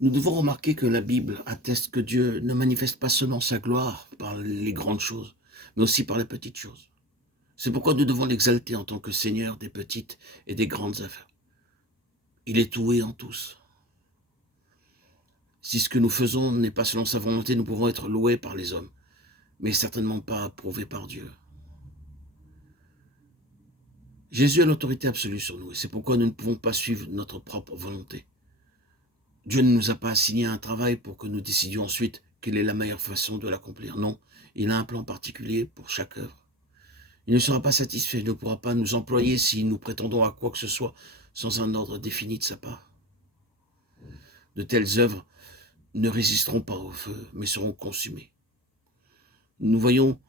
Nous devons remarquer que la Bible atteste que Dieu ne manifeste pas seulement sa gloire par les grandes choses, mais aussi par les petites choses. C'est pourquoi nous devons l'exalter en tant que Seigneur des petites et des grandes affaires. Il est tout et en tous. Si ce que nous faisons n'est pas selon sa volonté, nous pouvons être loués par les hommes, mais certainement pas approuvés par Dieu. Jésus a l'autorité absolue sur nous, et c'est pourquoi nous ne pouvons pas suivre notre propre volonté. Dieu ne nous a pas assigné un travail pour que nous décidions ensuite quelle est la meilleure façon de l'accomplir. Non, il a un plan particulier pour chaque œuvre. Il ne sera pas satisfait, il ne pourra pas nous employer si nous prétendons à quoi que ce soit sans un ordre défini de sa part. De telles œuvres ne résisteront pas au feu, mais seront consumées. Nous voyons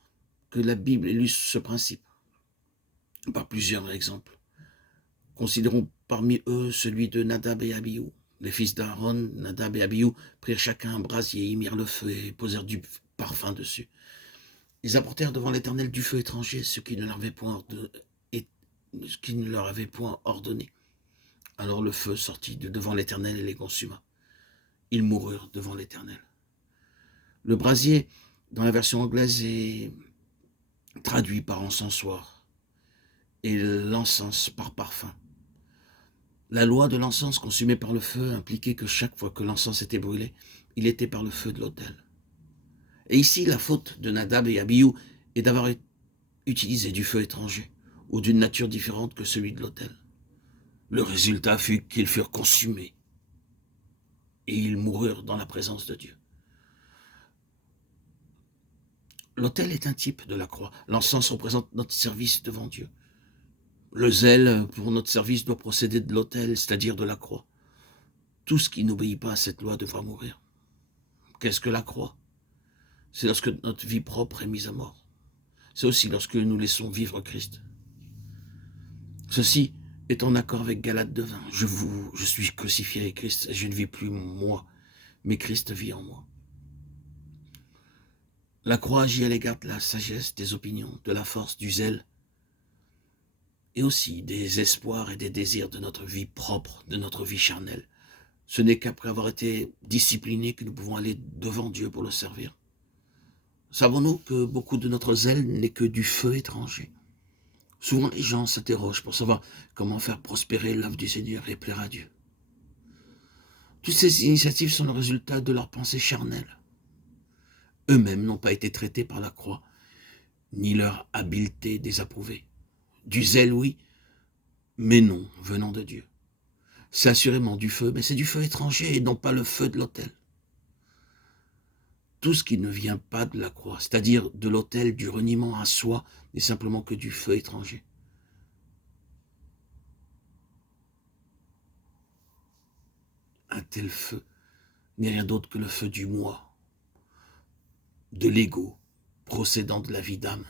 que la Bible illustre ce principe par plusieurs exemples. Considérons parmi eux celui de Nadab et Abihu. Les fils d'Aaron, Nadab et Abihu, prirent chacun un brasier, y mirent le feu et posèrent du parfum dessus. Ils apportèrent devant l'Éternel du feu étranger, ce qui ne leur avait point ordonné. Alors le feu sortit de devant l'Éternel et les consuma. Ils moururent devant l'Éternel. Le brasier, dans la version anglaise, est traduit par encensoir et l'encens par parfum. La loi de l'encens consumé par le feu impliquait que chaque fois que l'encens était brûlé, il était par le feu de l'autel. Et ici, la faute de Nadab et Abihu est d'avoir utilisé du feu étranger ou d'une nature différente que celui de l'autel. Le résultat fut qu'ils furent consumés et ils moururent dans la présence de Dieu. L'autel est un type de la croix. L'encens représente notre service devant Dieu. Le zèle pour notre service doit procéder de l'autel, c'est-à-dire de la croix. Tout ce qui n'obéit pas à cette loi devra mourir. Qu'est-ce que la croix? C'est lorsque notre vie propre est mise à mort. C'est aussi lorsque nous laissons vivre Christ. Ceci est en accord avec Galates 2:20. Je suis crucifié avec Christ et je ne vis plus moi, mais Christ vit en moi. La croix agit à l'égard de la sagesse, des opinions, de la force, du zèle, et aussi des espoirs et des désirs de notre vie propre, de notre vie charnelle. Ce n'est qu'après avoir été disciplinés que nous pouvons aller devant Dieu pour le servir. Savons-nous que beaucoup de notre zèle n'est que du feu étranger? Souvent les gens s'interrogent pour savoir comment faire prospérer l'œuvre du Seigneur et plaire à Dieu. Toutes ces initiatives sont le résultat de leurs pensées charnelles. Eux-mêmes n'ont pas été traités par la croix, ni leur habileté désapprouvée. Du zèle, oui, mais non venant de Dieu. C'est assurément du feu, mais c'est du feu étranger et non pas le feu de l'autel. Tout ce qui ne vient pas de la croix, c'est-à-dire de l'autel, du reniement à soi, n'est simplement que du feu étranger. Un tel feu n'est rien d'autre que le feu du moi, de l'ego, procédant de la vie d'âme.